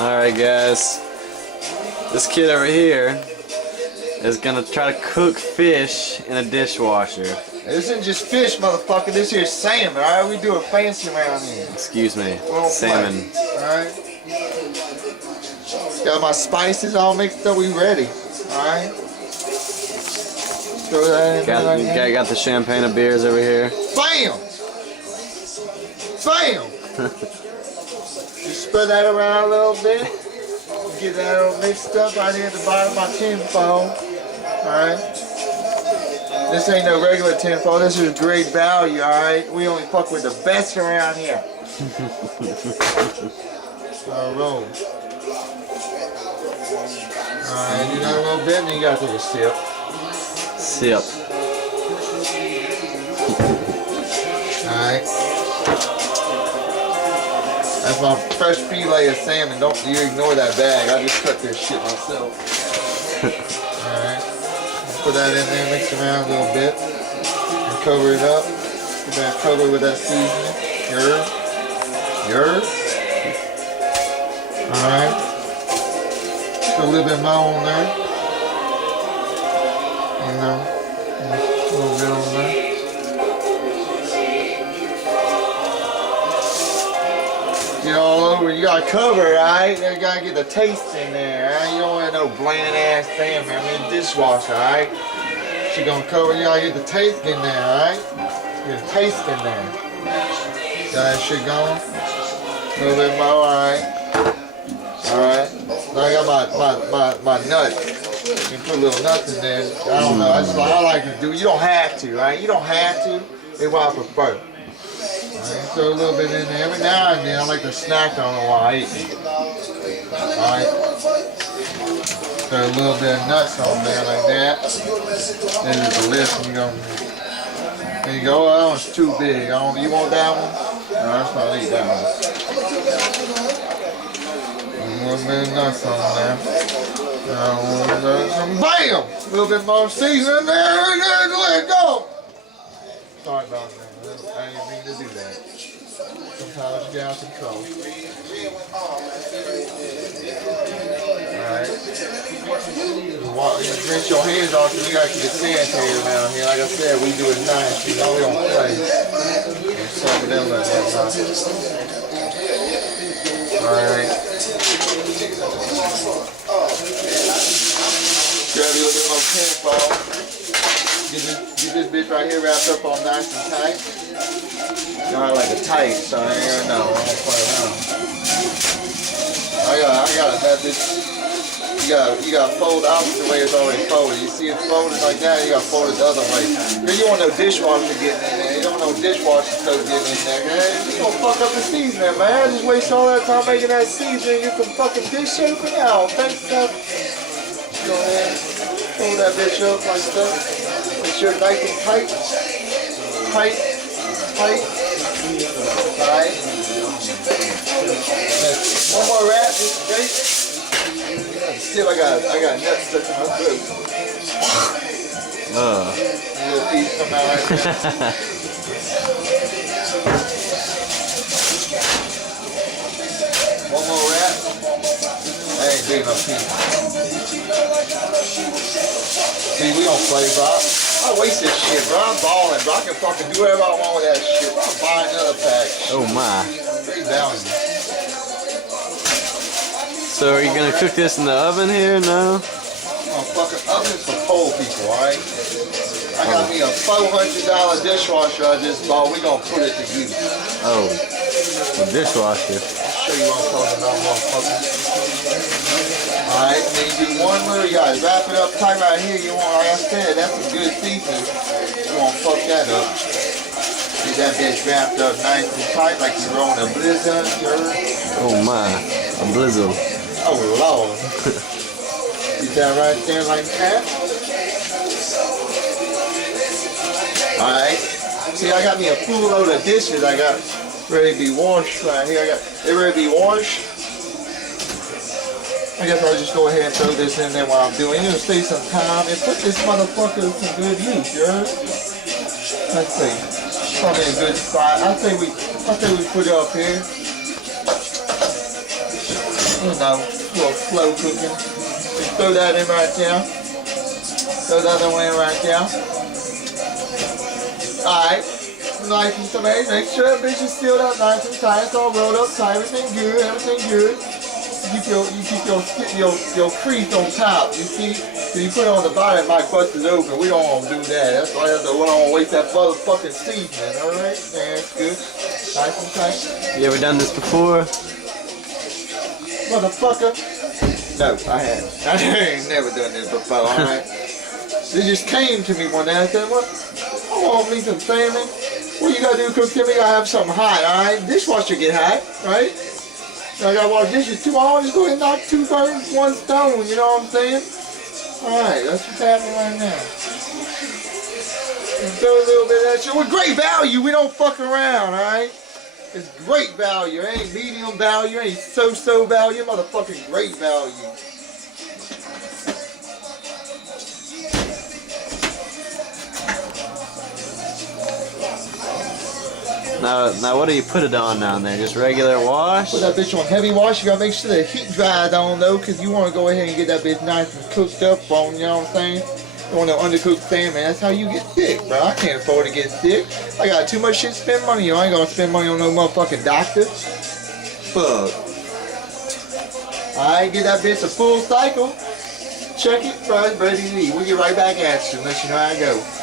Alright guys, this kid over here is gonna try to cook fish in a dishwasher. This isn't just fish, motherfucker. This here's salmon, alright? We do it fancy around here. Excuse me, salmon. Alright? Got my spices all mixed up, we ready. Alright? Throw that in there. Got the champagne of beers over here. Bam! Bam! Just spread that around a little bit. Get that all mixed up right here at the bottom of my tin foil. Alright? This ain't no regular tin foil. This is great value, alright? We only fuck with the best around here. Roll. Alright, do that a little bit and then you gotta take a sip. Sip. Alright. That's my fresh fillet of salmon. Don't you ignore that bag. I just cut this shit myself. Alright. Put that in there, mix it around a little bit. And cover it up. Put that cover with that seasoning. Hurd. Alright. Put a little bit more on there. You know. A little bit on there. Get all over. You gotta cover it, alright? You gotta get the taste in there, alright? You don't want no bland ass salmon. I mean dishwasher, alright? She gonna cover. You gotta get the taste in there, alright? Get the taste in there. Got that shit going. A little bit more, alright? Alright. Now I got my nuts. You can put little nuts in there. I don't know. That's what I like to do. You don't have to, right? You don't have to. It's what I prefer. Right, throw a little bit in there. Every now and then I like to snack on it while I eat. Alright. Throw a little bit of nuts on there like that. Then there's the list and you go. There you go. Oh, that one's too big. You want that one? No, that's not eat that one. A little bit of nuts on there. Bam! A little bit more seasoning there. Let it go. Sorry about that. I didn't mean to do that. Sometimes you get out of control. Alright. You rinse your hands off because you gotta keep it sanitary around here. Like I said, we do it nice. You know we don't play. Some of them like that. Alright. Grab a little bit more tin foil. Get this bitch right here wrapped up all nice and tight. You know I like it tight, so I ain't gonna know. I don't play around. I got a method. You gotta fold opposite way it's already folded. You see it folded like that, you gotta fold it the other way. Cause you want no dishwasher getting in there. You don't want no dishwasher soap getting in there. Man, you gonna fuck up the seasoning, man. Just waste all that time making that seasoning. You can fucking dish shape it out. Thanks, stuff. Go ahead, fold that bitch up like stuff. Make sure it's nice and tight. Tight. Alright. One more wrap, just great. Still, I got nuts stuck in my throat. A little piece come out right there. One more wrap. I ain't big enough piece. See, we don't play, bro. I waste this shit, bro. I'm balling, bro. I can fucking do whatever I want with that shit, bro. I'm buying another pack. Oh my. Great value. So are you gonna cook this in the oven here? No? Fucking oven's for cold people, alright? I got me a $400 dishwasher I just bought. We gonna put it to use. Oh, a dishwasher. I'll show you what I'm talking about, motherfucker. Alright, then you do one little, you gotta wrap it up tight right here. You want, like I said, that's some good seasoning. You wanna fuck that up. Get that bitch wrapped up nice and tight like you're rolling a blizzard. Oh my, a blizzard. Oh Lord. Get that right there like that. Alright. See, I got me a full load of dishes I got ready to be washed right here. They ready to be washed. I guess I'll just go ahead and throw this in there while I'm doing it. It'll save some time and put this motherfucker to some good use, you heard? Let's see. Probably a good spot. I say we put it up here. You know, a little slow cooking. Just throw that in right there. Throw the other one in right there. Alright. Nice and tomato. Make sure that bitch is sealed up nice and tight. It's all rolled up tight. Everything good. Everything good. You keep your crease on top. You see? So you put it on the bottom, it might bust it open. We don't want to do that. That's why we don't want to waste that motherfucking seasoning. Alright? Yeah, it's good. Nice and tight. You ever done this before? Motherfucker. No, I haven't. I ain't never done this before, alright? It just came to me one day. I said, what? I want me some salmon. What you gotta do, cook to me? I gotta have something hot, alright? Dishwasher get hot, right? And I gotta wash dishes too. I always go and knock 2 birds with 1 stone, you know what I'm saying? Alright, that's what's happening right now. And throw a little bit of that shit. With great value, we don't fuck around, alright? It's great value. It ain't medium value, it ain't so-so value, motherfucking great value. Now what do you put it on down there? Just regular wash? Put that bitch on heavy wash. You gotta make sure the heat dries on though, cause you wanna go ahead and get that bitch nice and cooked up on, you know what I'm saying? You want no undercooked salmon. That's how you get sick, bro. I can't afford to get sick. I got too much shit to spend money on. I ain't gonna spend money on no motherfucking doctor. Fuck. Alright, get that bitch a full cycle. Check it, fries, ready to eat. We'll get right back at you and let you know how it goes.